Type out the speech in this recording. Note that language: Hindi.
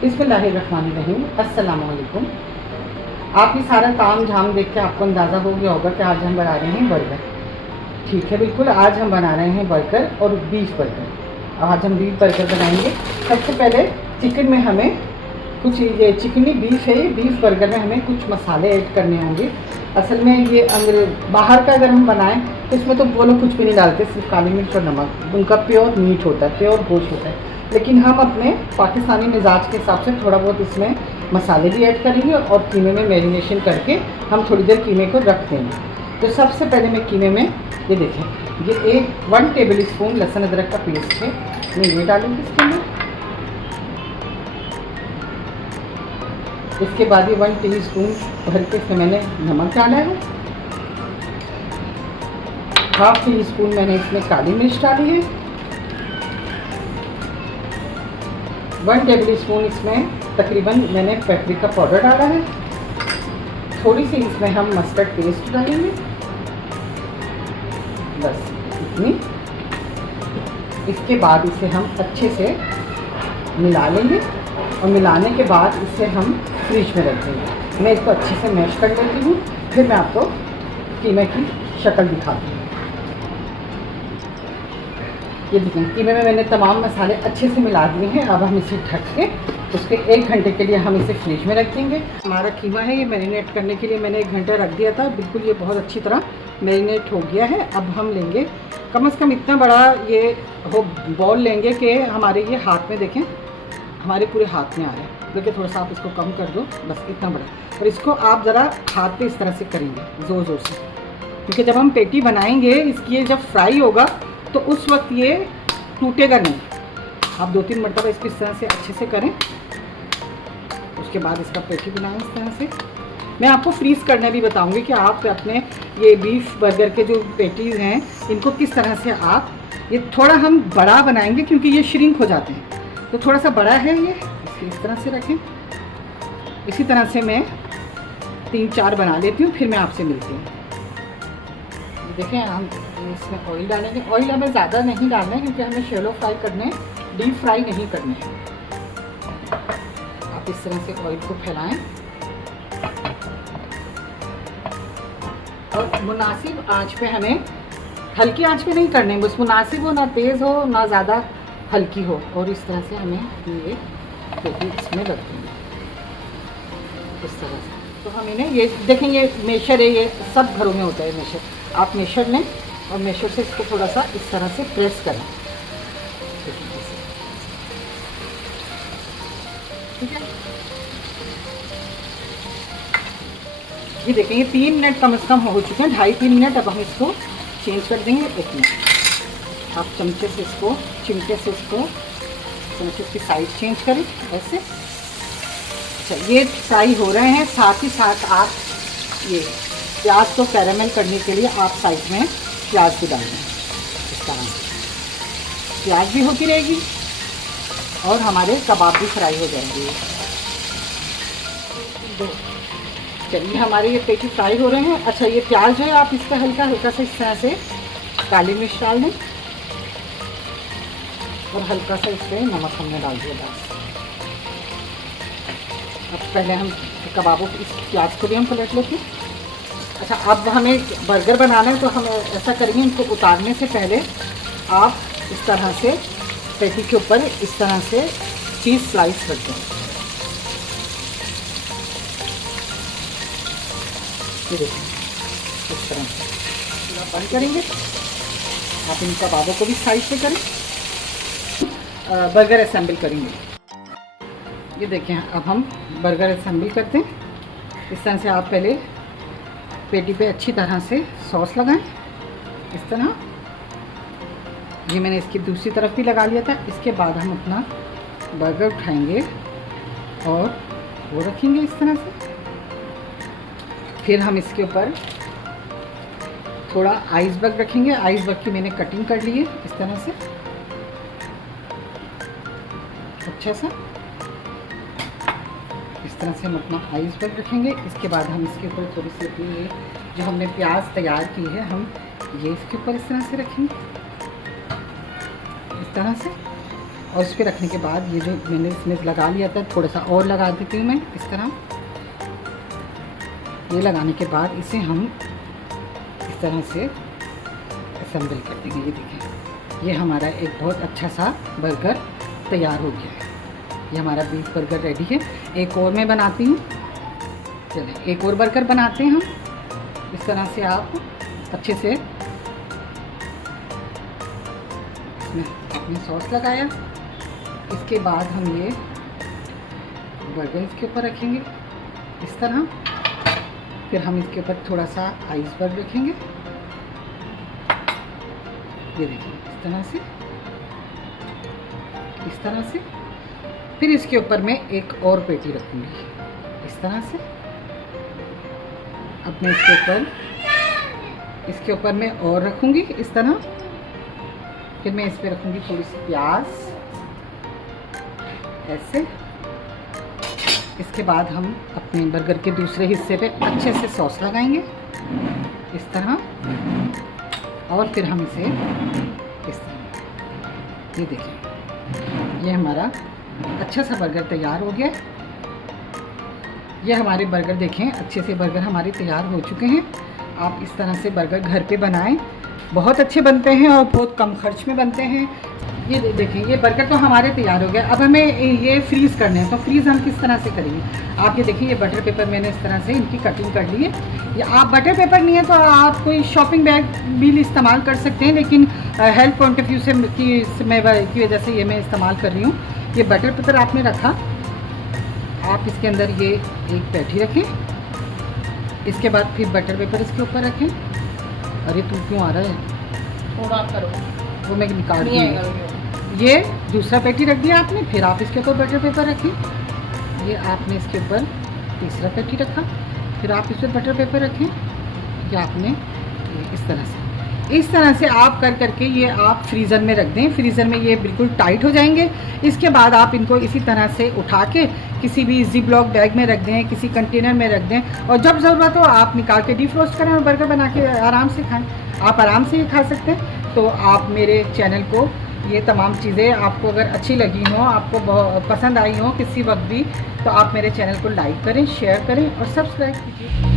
बिस्मिल्लाहिर्रहमानिर्रहीम। अस्सलाम वालेकुम। आप ये सारा काम झाम देख के आपको अंदाज़ा हो गया होगा कि आज हम बना रहे हैं बर्गर। ठीक है, बिल्कुल आज हम बना रहे हैं बर्गर और बीफ बर्गर। आज हम बीफ बर्गर बनाएंगे। सबसे पहले चिकन में हमें कुछ ये चिकनी बीफ है, बीफ बर्गर में हमें कुछ मसाले ऐड करने होंगे। असल में ये बाहर का अगर हम बनाएं तो इसमें तो वो लोग कुछ भी नहीं डालते, सिर्फ काली मिर्च और नमक। उनका प्योर मीट होता है, प्योर गोश्त होता है। लेकिन हम अपने पाकिस्तानी मिजाज के हिसाब से थोड़ा बहुत इसमें मसाले भी ऐड करेंगे और कीमे में मैरिनेशन करके हम थोड़ी देर कीमे को रख देंगे। तो सबसे पहले मैं कीमे में ये देखें, ये 1 टेबल स्पून लहसुन अदरक का पेस्ट है, मैं ये डालूँगी इसके अंदर। इसके बाद ये 1 टीस्पून भर के इसमें मैंने नमक डाला है। 1/2 टीस्पून मैंने इसमें काली मिर्च डाली है। 1 टेबल स्पून इसमें तकरीबन मैंने पेपरिका पाउडर डाला है। थोड़ी सी इसमें हम मस्टर्ड पेस्ट डालेंगे, बस इतनी। इसके बाद इसे हम अच्छे से मिला लेंगे और मिलाने के बाद इसे हम फ्रिज में रख देंगे। मैं इसको अच्छे से मैश कर लेती हूँ, फिर मैं आपको कीमे की शक्ल दिखाती हूँ। ये देखें, कीमे में मैंने तमाम मसाले अच्छे से मिला दिए हैं। अब हम इसे ढक के उसके 1 घंटे के लिए हम इसे फ्रिज में रख देंगे। हमारा कीमा है, ये मैरिनेट करने के लिए मैंने 1 घंटा रख दिया था। बिल्कुल ये बहुत अच्छी तरह मैरिनेट हो गया है। अब हम लेंगे कम से कम इतना बड़ा ये बॉल लेंगे कि हमारे ये हाथ में देखें, हमारे पूरे हाथ में आ रहा है। देखिए थोड़ा सा आप इसको कम कर दो, बस इतना बड़ा। और इसको आप ज़रा हाथ पे इस तरह से करेंगे ज़ोर ज़ोर से, क्योंकि जब हम पेटी बनाएंगे इसकी ये जब फ्राई होगा तो उस वक्त ये टूटेगा नहीं। आप 2-3 मरतबा इसको इस तरह से अच्छे से करें। उसके बाद इसका पेटी बनाएं इस तरह से। मैं आपको फ्रीज़ करना भी बताऊंगी कि आप अपने ये बीफ बर्गर के जो पेटीज़ हैं इनको किस तरह से आप, ये थोड़ा हम बड़ा बनाएंगे क्योंकि ये श्रिंक हो जाते हैं, तो थोड़ा सा बड़ा है ये, इसको इस तरह से रखें। इसी तरह से मैं 3-4 बना लेती हूँ, फिर मैं आपसे मिलती हूँ। देखें, हम इसमें ऑयल डालेंगे। ऑयल हमें ज़्यादा नहीं डालना है क्योंकि हमें शैलो फ्राई करने हैं, डीप फ्राई नहीं करने हैं। आप इस तरह से ऑयल को फैलाएं और मुनासिब आंच पे, हमें हल्की आंच पे नहीं करने, बस मुनासिब हो, ना तेज़ हो ना ज़्यादा हल्की हो। और इस तरह से हमें ये पेटी इसमें रख देंगे इस तरह से। तो हम इन्हें ये देखें, ये मेशर है, ये सब घरों में होता है मेशर। आप मेशर लें और मेशर से इसको थोड़ा सा इस तरह से प्रेस करें, ठीक है। ये देखें, ये 3 मिनट कम से कम हो चुके हैं, 2.5-3 मिनट। अब हम इसको चेंज कर देंगे। एक मिनट आप चमचे से इसको, चिमटे से इसको, चमचे की साइड चेंज करें ऐसे। अच्छा, ये फ्राई हो रहे हैं। साथ ही साथ आप ये प्याज को कैरामल करने के लिए आप साइड में प्याज भी डाल दें। इस तरह से प्याज भी होती रहेगी और हमारे कबाब भी फ्राई हो जाएंगे। चलिए, हमारे ये पेटी फ्राई हो रहे हैं। अच्छा, ये प्याज जो है आप इस पर हल्का हल्का से इस तरह से काली मिर्च डाल दें और हल्का सा इस पर नमक हमने डाल दिया बस। अब पहले हम कबाबों को, इस प्याज को भी हम पलट लेते हैं। अच्छा, अब हमें बर्गर बनाना है तो हम ऐसा करेंगे, इनको उतारने से पहले आप इस तरह से पेटी के ऊपर इस तरह से चीज़ स्लाइस रख दें। ये देखिए इस तरह से बंद करेंगे। आप इन कबाबों को भी साइड से करें। बर्गर असेंबल करेंगे। ये देखें, अब हम बर्गर असेंबल करते हैं। इस तरह से आप पहले पेटी पे अच्छी तरह से सॉस लगाएं इस तरह। ये मैंने इसकी दूसरी तरफ भी लगा लिया था। इसके बाद हम अपना बर्गर उठाएंगे और वो रखेंगे इस तरह से। फिर हम इसके ऊपर थोड़ा आइसबर्ग रखेंगे। आइसबर्ग की मैंने कटिंग कर ली है इस तरह से, अच्छा सा। इस तरह से हम अपना आइसबर्ग रखेंगे। इसके बाद हम इसके ऊपर थोड़ी सी अपनी ये जो हमने प्याज तैयार की है, हम ये इसके ऊपर इस तरह से रखेंगे इस तरह से। और इस पर रखने के बाद ये जो मैंने इसमें लगा लिया था, थोड़ा सा और लगा देती हूँ मैं इस तरह। ये लगाने के बाद इसे हम इस तरह से असेंबल कर देंगे। ये देखिए, ये हमारा एक बहुत अच्छा सा बर्गर तैयार हो गया है। ये हमारा बीफ बर्गर रेडी है। एक और मैं बनाती हूँ, चलिए एक और बर्गर बनाते हैं हम। इस तरह से आप अच्छे से इसमें आपने सॉस लगाया, इसके बाद हम ये बर्गर इसके ऊपर रखेंगे इस तरह। फिर हम इसके ऊपर थोड़ा सा आइसबर्ग रखेंगे, ये देखिए इस तरह से। फिर इसके ऊपर मैं एक और पेटी रखूँगी इस तरह से। अब मैं इसके ऊपर मैं और रखूँगी इस तरह। फिर मैं इस पर रखूँगी थोड़ी सी प्याज ऐसे। इसके बाद हम अपने बर्गर के दूसरे हिस्से पे अच्छे से सॉस लगाएंगे इस तरह, और फिर हम इसे इस तरह, ये देखिए, ये हमारा अच्छा सा बर्गर तैयार हो गया। ये हमारे बर्गर देखें, अच्छे से बर्गर हमारे तैयार हो चुके हैं। आप इस तरह से बर्गर घर पे बनाएं, बहुत अच्छे बनते हैं और बहुत कम खर्च में बनते हैं। ये देखें, ये बर्गर तो हमारे तैयार हो गया। अब हमें ये फ्रीज़ करने हैं, तो फ्रीज़ हम किस तरह से करेंगे। आप ये देखिए, ये बटर पेपर मैंने इस तरह से इनकी कटिंग कर ली है। ये आप बटर पेपर नहीं है तो आप कोई शॉपिंग बैग भी इस्तेमाल कर सकते हैं, लेकिन हेल्थ पॉइंट ऑफ व्यू से की वजह से ये मैं इस्तेमाल कर रही हूँ। ये बटर पेपर आपने रखा, आप इसके अंदर ये एक पैटी रखें, इसके बाद फिर बटर पेपर इसके ऊपर रखें। अरे तू क्यों आ रहा है, थोड़ा करो, वो मैं निकाल दूँगी। ये दूसरा पैटी रख दिया आपने, फिर आप इसके ऊपर बटर पेपर रखें। ये आपने इसके ऊपर तीसरा पैटी रखा, फिर आप इस पर बटर पेपर रखें। ये आपने इस तरह से आप कर करके ये आप फ्रीज़र में रख दें। फ्रीज़र में ये बिल्कुल टाइट हो जाएंगे। इसके बाद आप इनको इसी तरह से उठा के किसी भी ज़िप लॉक बैग में रख दें, किसी कंटेनर में रख दें, और जब ज़रूरत हो आप निकाल के डिफ्रोस्ट करें और बर्गर बना के आराम से खाएं। आप आराम से ये खा सकते हैं। तो आप मेरे चैनल को ये तमाम चीज़ें आपको अगर अच्छी लगी हों, आपको बहुत पसंद आई हों किसी वक्त भी, तो आप मेरे चैनल को लाइक करें, शेयर करें और सब्सक्राइब कीजिए।